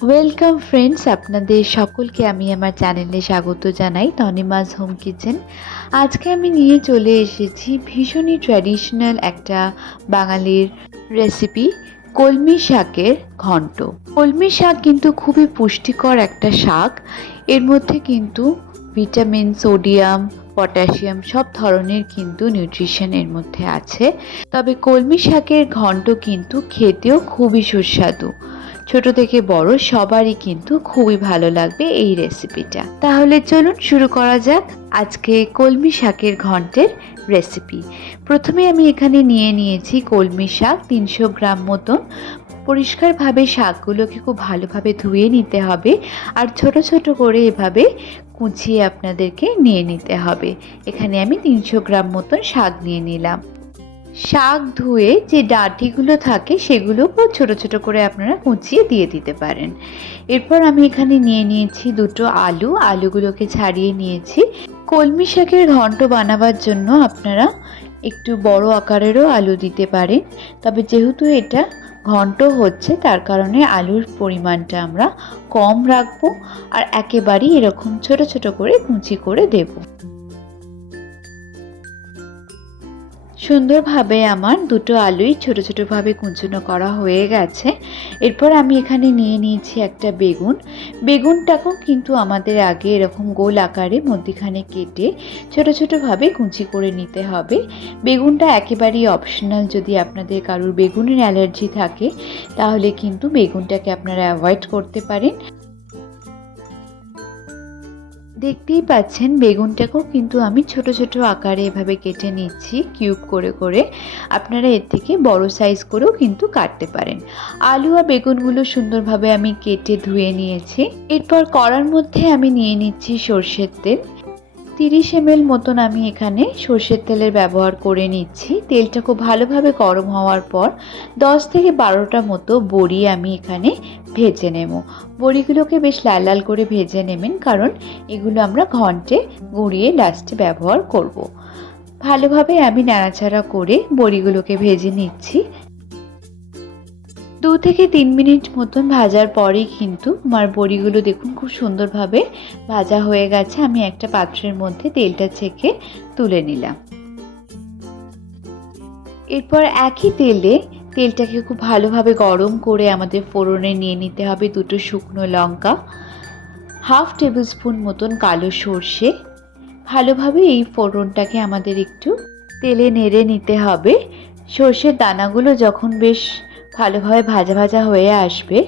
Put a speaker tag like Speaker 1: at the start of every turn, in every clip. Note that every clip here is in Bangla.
Speaker 1: ওয়েলকাম ফ্রেন্ডস আপনাদের সকলকে আমি আমার চ্যানেলে স্বাগত জানাই তনিমাজ হোম কিচেন আজকে আমি নিয়ে চলে এসেছি ভীষণই ট্র্যাডিশনাল একটা বাঙালির রেসিপি কলমি শাকের ঘন্ট। কলমি শাক কিন্তু খুবই পুষ্টিকর একটা শাক। এর মধ্যে কিন্তু ভিটামিন সোডিয়াম পটাশিয়াম সব ধরনের কিন্তু নিউট্রিশন এর মধ্যে আছে। তবে কলমি শাকের ঘন্ট কিন্তু খেতেও খুবই সুস্বাদু। ছোট থেকে বড় সবারই কিন্তু খুবই ভালো লাগবে এই রেসিপিটা। তাহলে চলুন শুরু করা যাক আজকে কলমি শাকের ঘন্টের রেসিপি। প্রথমে আমি এখানে নিয়ে নিয়েছি কলমি শাক তিনশো গ্রাম মতন। পরিষ্কারভাবে শাকগুলোকে খুব ভালোভাবে ধুয়ে নিতে হবে আর ছোট ছোট করে এভাবে কুচিয়ে আপনাদেরকে নিয়ে নিতে হবে। এখানে আমি তিনশো গ্রাম মতন শাক নিয়ে নিলাম। শাক ধুয়ে যে ডাঁটিগুলো থাকে সেগুলোকেও ছোট ছোট করে আপনারা কুচিয়ে দিয়ে দিতে পারেন। এরপর আমি এখানে নিয়ে নিয়েছি দুটো আলু। আলুগুলোকে ছাড়িয়ে নিয়েছি। কলমি শাকের ঘন্ট বানাবার জন্য আপনারা একটু বড় আকারেরও আলু দিতে পারেন। তবে যেহেতু এটা ঘন্ট হচ্ছে, তার কারণে আলুর পরিমাণটা আমরা কম রাখব আর একেবারেই এরকম ছোট ছোট করে কুচি করে দেবো। সুন্দরভাবে আমার দুটো আলুই ছোট ছোটোভাবে কুঞ্চনো করা হয়ে গেছে। এরপর আমি এখানে নিয়ে নিয়েছি একটা বেগুন। বেগুনটাকেও কিন্তু আমাদের আগে এরকম গোল আকারে মধ্যিখানে কেটে ছোট ছোটোভাবে কুচি করে নিতে হবে। বেগুনটা একেবারেই অপশনাল যদি আপনাদের কারোর বেগুনের অ্যালার্জি থাকে, তাহলে কিন্তু বেগুনটাকে আপনারা অ্যাভয়েড করতে পারেন। দেখতেই পাচ্ছেন বেগুনটাকেও কিন্তু আমি ছোট ছোট আকারে এভাবে কেটে নিচ্ছি, কিউব করে করে। আপনারা এর থেকে বড় সাইজ করেও কিন্তু কাটতে পারেন। আলু আর বেগুনগুলো সুন্দরভাবে আমি কেটে ধুয়ে নিয়েছি। এরপর কড়ার মধ্যে আমি নিয়ে নিচ্ছি সর্ষের তেল। তিরিশ এম এল মতন আমি এখানে সর্ষের তেলের ব্যবহার করে নিচ্ছি। তেলটা খুব ভালোভাবে গরম হওয়ার পর দশ থেকে বারোটা মতো বড়ি আমি এখানে ভেজে নেব। বড়িগুলোকে বেশ লাল লাল করে ভেজে নেবেন, কারণ এগুলো আমরা ঘন্টে গুঁড়িয়ে লাস্টে ব্যবহার করব। ভালোভাবে আমি নাড়াচাড়া করে বড়িগুলোকে ভেজে নিচ্ছি। দু থেকে তিন মিনিট মতন ভাজার পরেই কিন্তু আমার বড়িগুলো দেখুন খুব সুন্দরভাবে ভাজা হয়ে গেছে। আমি একটা পাত্রের মধ্যে তেলটা ছেঁকে তুলে নিলাম। এরপর একই তেলে তেলটাকে খুব ভালোভাবে গরম করে আমাদের ফোড়নে নিয়ে নিতে হবে দুটো শুকনো লঙ্কা, হাফ টেবিল স্পুন মতন কালো সর্ষে। ভালোভাবে এই ফোড়নটাকে আমাদের একটু তেলে নেড়ে নিতে হবে। সর্ষের দানাগুলো যখন বেশ ভালোভাবে ভাজা ভাজা হয়ে আসবে,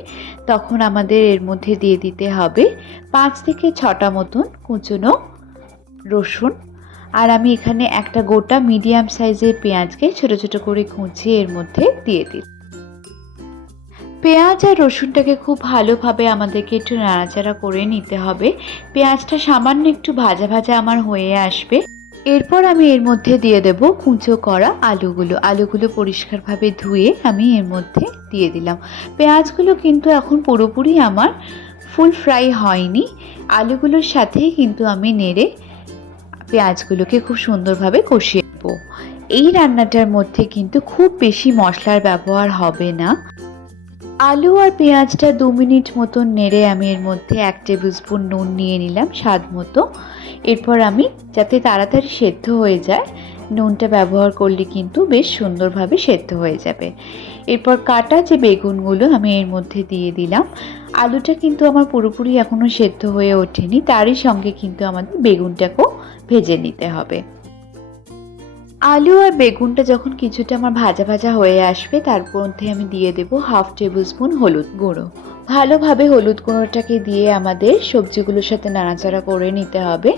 Speaker 1: তখন আমাদের এর মধ্যে দিয়ে দিতে হবে পাঁচ থেকে ছটা মতন কুচনো রসুন। আর আমি এখানে একটা গোটা মিডিয়াম সাইজের পেঁয়াজকে ছোট ছোট করে কুচিয়ে এর মধ্যে দিয়ে দিই। পেঁয়াজ আর রসুনটাকে খুব ভালোভাবে আমাদেরকে একটু নাড়াচাড়া করে নিতে হবে। পেঁয়াজটা সামান্য একটু ভাজা ভাজা আমার হয়ে আসবে। এরপর আমি এর মধ্যে দিয়ে দেব কুঁচো করা আলুগুলো। আলুগুলো পরিষ্কারভাবে ধুয়ে আমি এর মধ্যে দিয়ে দিলাম। পেঁয়াজগুলো কিন্তু এখন পুরোপুরি আমার ফুল ফ্রাই হয়নি। আলুগুলোর সাথেই কিন্তু আমি নেড়ে পেঁয়াজগুলোকে খুব সুন্দরভাবে কষিয়ে নেব। এই রান্নাটার মধ্যে কিন্তু খুব বেশি মশলার ব্যবহার হবে না। আলু আর পেঁয়াজটা দু মিনিট মতন নেড়ে আমি এর মধ্যে এক টেবিল স্পুন নুন নিয়ে নিলাম স্বাদ মতো। এরপর আমি, যাতে তাড়াতাড়ি সেদ্ধ হয়ে যায়, নুনটা ব্যবহার করলে কিন্তু বেশ সুন্দরভাবে সেদ্ধ হয়ে যাবে। এরপর কাটা যে বেগুনগুলো আমি এর মধ্যে দিয়ে দিলাম, আলুটা কিন্তু আমার পুরোপুরি এখনও সেদ্ধ হয়ে ওঠেনি, তারই সঙ্গে কিন্তু আমাদের বেগুনটাকেও ভেজে নিতে হবে। আলু আর বেগুনটা যখন কিছুটা আমার ভাজা ভাজা হয়ে আসবে, তার মধ্যে আমি দিয়ে দেব হাফ টেবিল স্পুন হলুদ গুঁড়ো। ভালোভাবে হলুদ গুঁড়োটাকে দিয়ে আমাদের সবজিগুলোর সাথে নাড়াচাড়া করে নিতে হবে।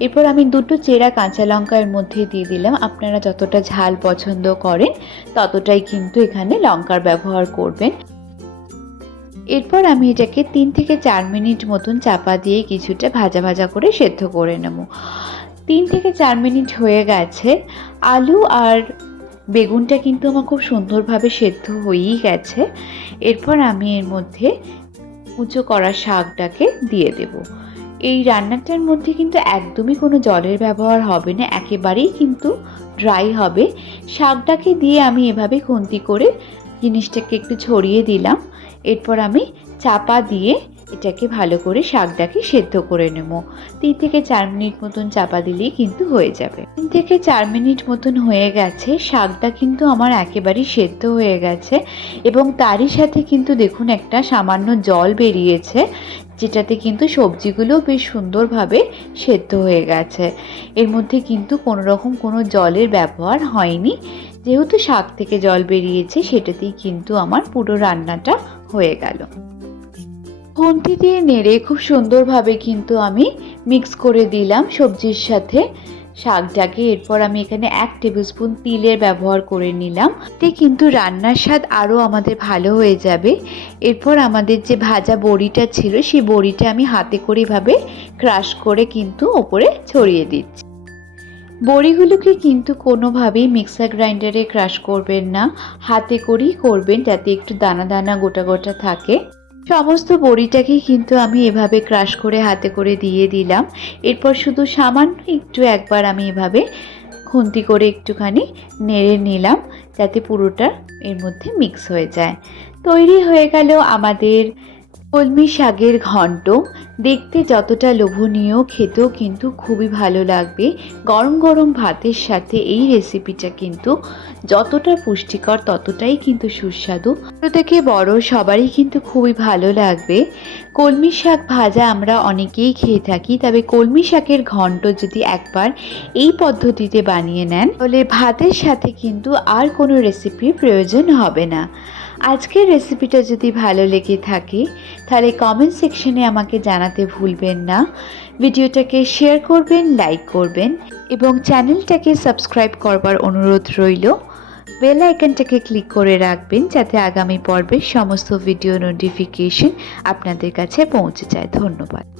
Speaker 1: এরপর আমি দুটো চেরা কাঁচা লঙ্কা এর মধ্যে দিয়ে দিলাম। আপনারা যতটা ঝাল পছন্দ করেন, ততটাই কিন্তু এখানে লঙ্কার ব্যবহার করবেন। এরপর আমি এটাকে তিন থেকে চার মিনিট মতন চাপা দিয়ে কিছুটা ভাজা ভাজা করে সেদ্ধ করে নেব। তিন থেকে চার মিনিট হয়ে গেছে। আলু আর বেগুনটা কিন্তু আমার খুব সুন্দরভাবে সেদ্ধ হয়েই গেছে। এরপর আমি এর মধ্যে উঁচু করা শাকটাকে দিয়ে দেব। এই রান্নাটার মধ্যে কিন্তু একদমই কোনো জলের ব্যবহার হবে না, একেবারেই কিন্তু ড্রাই হবে। শাকটাকে দিয়ে আমি এভাবে খুন্তি করে জিনিসটাকে একটু ছড়িয়ে দিলাম। এরপর আমি চাপা দিয়ে এটাকে ভালো করে শাকটাকে সেদ্ধ করে নেব। তিন থেকে চার মিনিট মতন চাপা দিলেই কিন্তু হয়ে যাবে। তিন থেকে চার মিনিট মতন হয়ে গেছে, শাকটা কিন্তু আমার একেবারেই সেদ্ধ হয়ে গেছে এবং তারই সাথে কিন্তু দেখুন একটা সামান্য জল বেরিয়েছে, যেটাতে কিন্তু সবজিগুলো বেশ সুন্দরভাবে সেদ্ধ হয়ে গেছে। এর মধ্যে কিন্তু কোনো রকম কোনো জলের ব্যবহার হয়নি। যেহেতু শাক থেকে জল বেরিয়েছে, সেটাতেই কিন্তু আমার পুরো রান্নাটা হয়ে গেল। খুন্তি দিয়ে নেড়ে খুব সুন্দরভাবে কিন্তু আমি মিক্স করে দিলাম সবজির সাথে। শাকটাকে এরপর আমি এখানে এক টেবিল স্পুন তিলের ব্যবহার করে নিলাম। তে কিন্তু রান্নার স্বাদ আরও আমাদের ভালো হয়ে যাবে। এরপর আমাদের যে ভাজা বড়িটা ছিল, সেই বড়িটা আমি হাতে করে এভাবে ক্রাশ করে কিন্তু ওপরে ছড়িয়ে দিচ্ছি। বড়িগুলোকে কিন্তু কোনোভাবেই মিক্সার গ্রাইন্ডারে ক্রাশ করবেন না। হাতে করেই করবেন যাতে একটু দানা দানা গোটা গোটা থাকে। সমস্ত বড়িটাকে কিন্তু আমি এভাবে ক্রাশ করে হাতে করে দিয়ে দিলাম। এরপর শুধু সামান্য একটু একবার আমি এভাবে খুন্তি করে একটুখানি নেড়ে নিলাম যাতে পুরোটা এর মধ্যে মিক্স হয়ে যায়। তৈরি হয়ে গেল আমাদের কলমি শাকের ঘন্ট। দেখতে যতটা লোভনীয়, খেতেও কিন্তু খুবই ভালো লাগবে। গরম গরম ভাতের সাথে এই রেসিপিটা কিন্তু যতটা পুষ্টিকর, ততটাই কিন্তু সুস্বাদু। থেকে বড় সবারই কিন্তু খুবই ভালো লাগবে। কলমি শাক ভাজা আমরা অনেকেই খেয়ে থাকি, তবে কলমি শাকের ঘন্ট যদি একবার এই পদ্ধতিতে বানিয়ে নেন, তাহলে ভাতের সাথে কিন্তু আর কোনো রেসিপির প্রয়োজন হবে না। আজকের রেসিপিটা যদি ভালো লেগে থাকে, তাহলে কমেন্ট সেকশনে আমাকে জানাতে ভুলবেন না। ভিডিওটাকে শেয়ার করবেন লাইক করবেন এবং চ্যানেলটাকে সাবস্ক্রাইব করবার অনুরোধ রইল। বেল আইকনটাকে ক্লিক করে রাখবেন যাতে আগামী পর্বের সমস্ত ভিডিও নোটিফিকেশন আপনাদের কাছে পৌঁছে যায়। ধন্যবাদ।